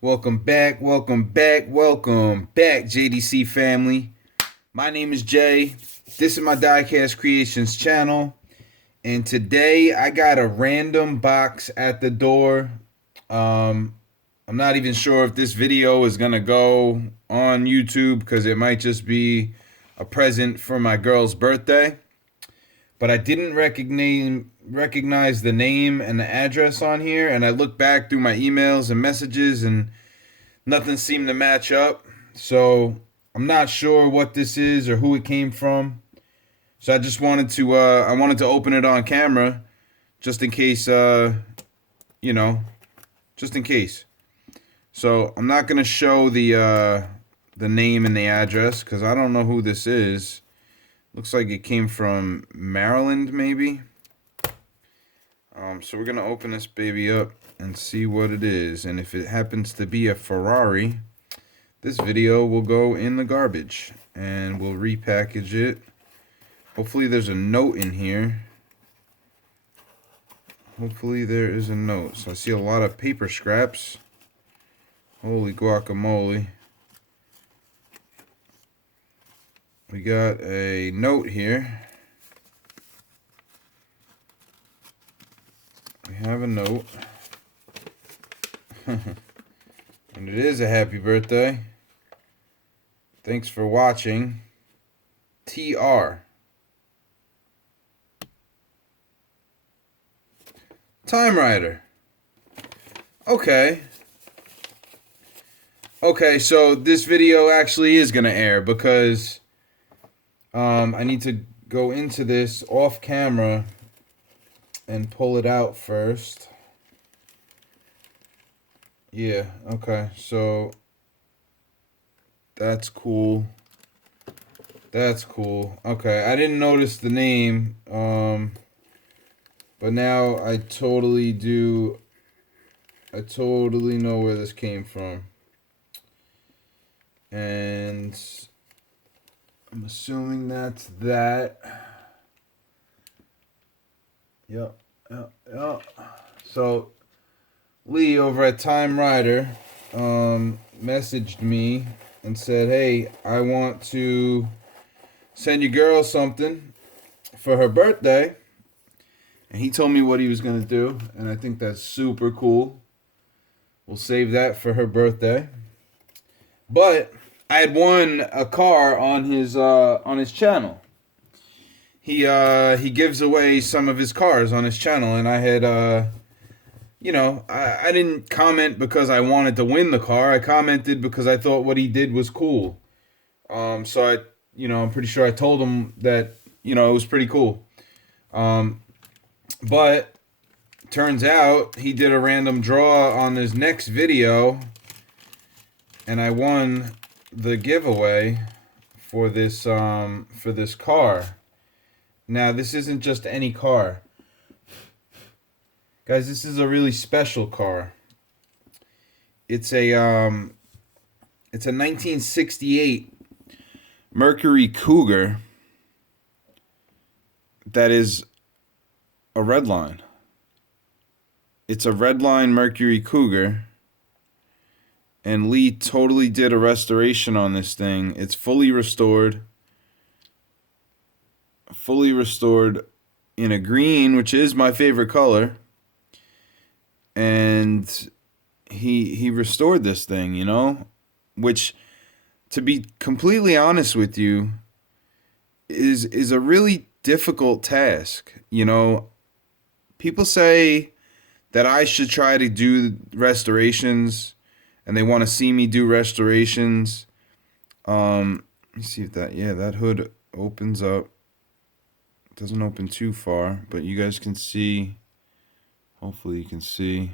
Welcome back, welcome back, welcome back, JDC family. My name is Jay. This is my Diecast Creations channel. And today I got a random box at the door. I'm not even sure if this video is going to go on YouTube because it might just be a present for my girl's birthday. But I didn't recognize the name and the address on here. And I looked back through my emails and messages and nothing seemed to match up. So I'm not sure what this is or who it came from. So I just wanted to open it on camera just in case just in case. So I'm not gonna show the name and the address because I don't know who this is. Looks like it came from Maryland, maybe. So we're gonna open this baby up and see what it is. And if it happens to be a Ferrari, this video will go in the garbage and we'll repackage it. Hopefully there's a note in here. Hopefully there is a note. So I see a lot of paper scraps. Holy guacamole. We got a note here. We have a note. And it is a happy birthday. Thanks for watching. TR. Timerider. Okay. Okay, so this video actually is going to air because I need to go into this off camera and pull it out first. Yeah, okay, so that's cool. That's cool. Okay, I didn't notice the name, but now I totally do. I totally know where this came from. And I'm assuming that's that. Yep. So Lee over at Timerider messaged me and said, "Hey, I want to send your girl something for her birthday." And he told me what he was going to do, and I think that's super cool. We'll save that for her birthday. But I had won a car on his channel. He gives away some of his cars on his channel, and I had I didn't comment because I wanted to win the car. I commented because I thought what he did was cool. So I'm pretty sure I told him that it was pretty cool. But turns out he did a random draw on his next video, and I won the giveaway for this car. Now, this isn't just any car. Guys, this is a really special car. It's a 1968 Mercury Cougar that is a Redline. It's a Redline Mercury Cougar. And Lee totally did a restoration on this thing. It's fully restored. Fully restored in a green, which is my favorite color. And he restored this thing, which, to be completely honest with you, is a really difficult task. People say that I should try to do restorations, and they want to see me do restorations. Let me see if that hood opens up. It doesn't open too far, but you guys can see. Hopefully you can see.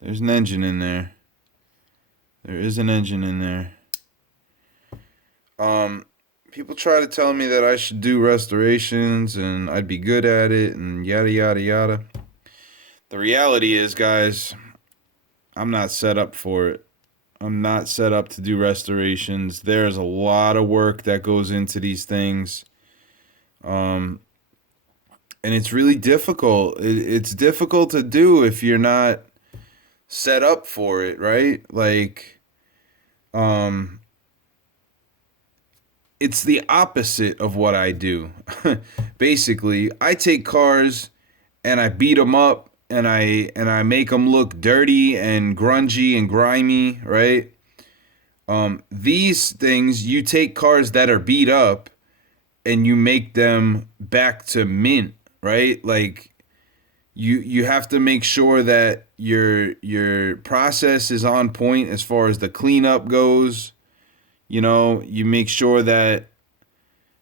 There's an engine in there. There is an engine in there. People try to tell me that I should do restorations and I'd be good at it and yada yada yada. The reality is, guys, I'm not set up for it. I'm not set up to do restorations. There's a lot of work that goes into these things. And it's really difficult. It's difficult to do if you're not set up for it, right? Like, um, it's the opposite of what I do. Basically, I take cars and I beat them up and I make them look dirty and grungy and grimy, right? These things, you take cars that are beat up and you make them back to mint, right? Like you have to make sure that your process is on point as far as the cleanup goes. You know, you make sure that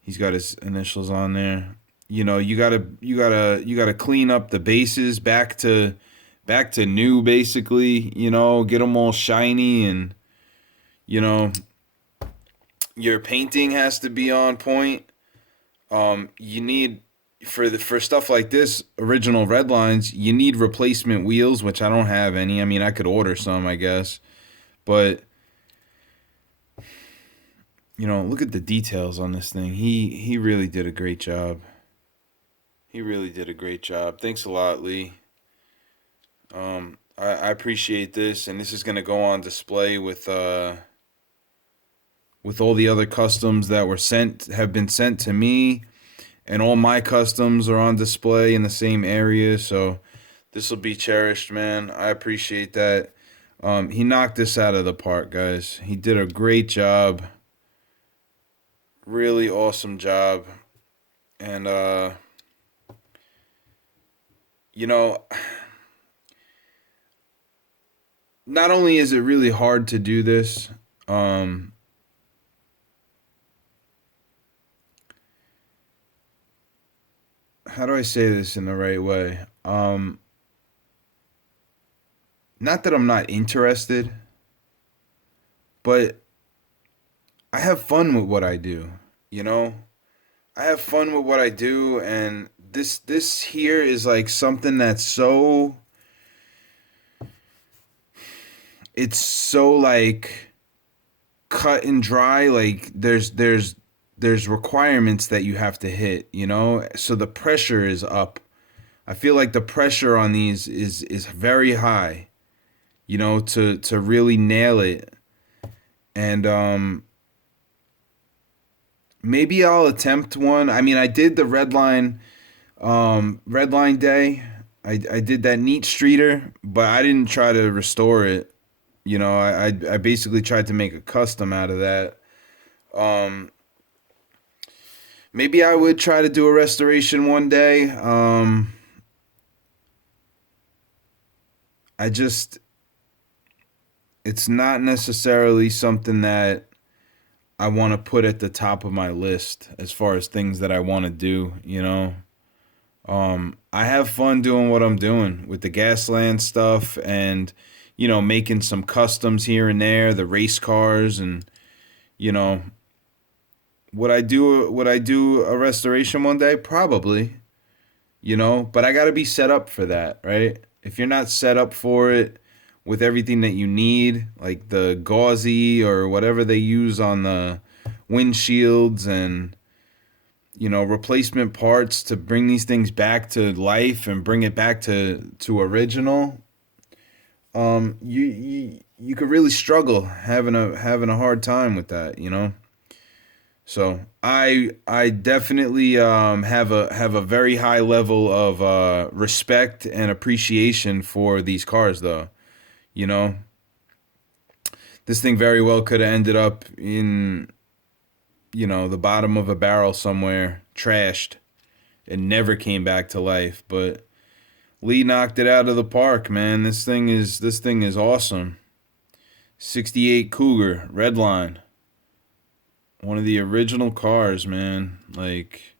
he's got his initials on there. You know, you gotta clean up the bases back to new, basically. You know, get them all shiny, and you know your painting has to be on point. You need for stuff like this, original Redlines, you need replacement wheels, which I don't have any. I mean, I could order some, I guess, but you know, look at the details on this thing. He really did a great job. He really did a great job. Thanks a lot, Lee. I appreciate this, and this is gonna go on display with all the other customs that have been sent to me, and all my customs are on display in the same area. So this will be cherished, man. I appreciate that. He knocked this out of the park, guys. He did a great job. Really awesome job. And you know, not only is it really hard to do this, how do I say this in the right way? Not that I'm not interested, but I have fun with what I do, you know? I have fun with what I do, and this here is like something that's so it's so like cut and dry. Like there's requirements that you have to hit, you know? So the pressure is up. I feel like the pressure on these is very high, you know, to really nail it. And maybe I'll attempt one. I mean, I did the Redline day. I did that neat streeter, but I didn't try to restore it. You know, I basically tried to make a custom out of that. Um, Maybe I would try to do a restoration one day. I just it's not necessarily something that I want to put at the top of my list as far as things that I want to do, you know. I have fun doing what I'm doing with the Gasland stuff, and you know, making some customs here and there, the race cars, and you know, would I do a restoration one day? Probably, you know, but I got to be set up for that, right? If you're not set up for it with everything that you need, like the gauzy or whatever they use on the windshields, and you know, replacement parts to bring these things back to life and bring it back to original, you could really struggle having a hard time with that, you know. So I definitely have a very high level of respect and appreciation for these cars, though. You know, this thing very well could have ended up in, you know, the bottom of a barrel somewhere, trashed, and never came back to life. But Lee knocked it out of the park, man. This thing is awesome. 68 Cougar Redline, one of the original cars, man. Like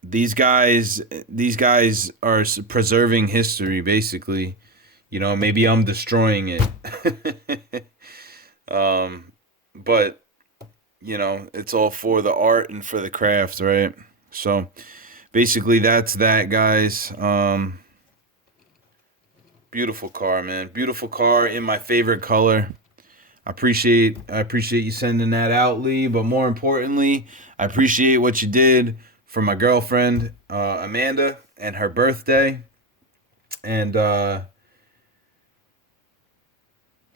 these guys are preserving history, basically. You know, maybe I'm destroying it. But you know, it's all for the art and for the craft, right? So basically that's that, guys. Beautiful car, man. Beautiful car in my favorite color. I appreciate you sending that out, Lee. But more importantly, I appreciate what you did for my girlfriend, Amanda, and her birthday. And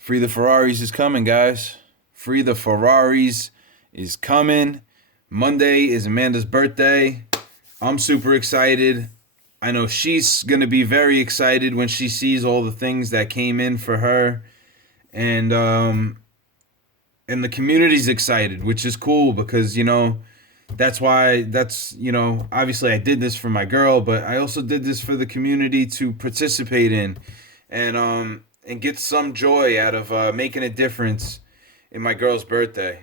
Free the Ferraris is coming, guys. Free the Ferraris is coming. Monday is Amanda's birthday. I'm super excited. I know she's going to be very excited when she sees all the things that came in for her. And the community's excited, which is cool because, obviously I did this for my girl, but I also did this for the community to participate in and get some joy out of making a difference in my girl's birthday.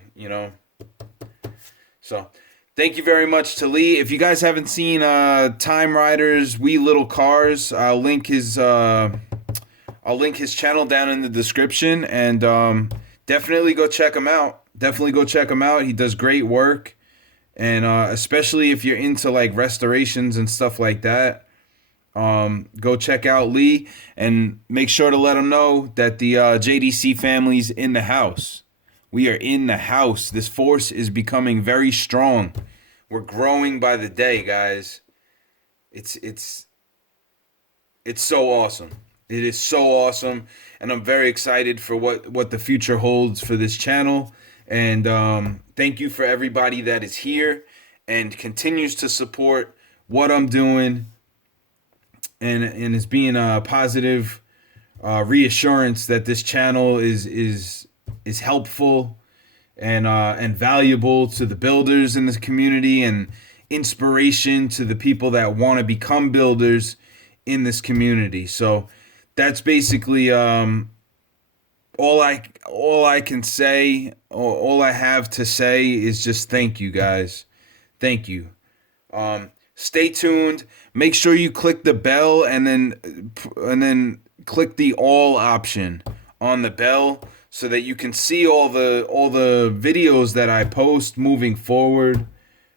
So thank you very much to Lee. If you guys haven't seen Timerider'S Wee Little Cars, I'll link his channel down in the description, and definitely go check him out. He does great work, and especially if you're into like restorations and stuff like that, go check out Lee and make sure to let him know that the JDC family's in the house. We are in the house. This force is becoming very strong. We're growing by the day, guys. It's so awesome. It is so awesome, and I'm very excited for what the future holds for this channel. And thank you for everybody that is here and continues to support what I'm doing, and is being a positive reassurance that this channel is helpful and valuable to the builders in this community, and inspiration to the people that want to become builders in this community. So that's basically all I can say. All I have to say is just thank you, guys. Thank you. Stay tuned. Make sure you click the bell and then click the all option on the bell so that you can see all the videos that I post moving forward.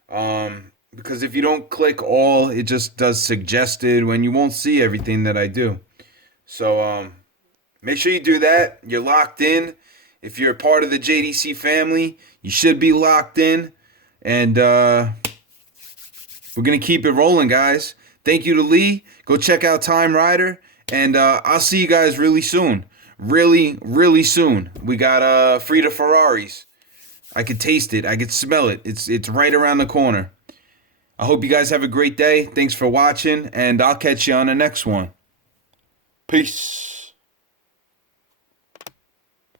Because if you don't click all, it just does suggested when you won't see everything that I do. So make sure you do that. You're locked in. If you're a part of the JDC family, you should be locked in. And we're going to keep it rolling, guys. Thank you to Lee. Go check out Time Rider. And I'll see you guys really soon. Really, really soon. We got Free the Ferraris. I could taste it. I could smell it. It's right around the corner. I hope you guys have a great day. Thanks for watching. And I'll catch you on the next one. Peace.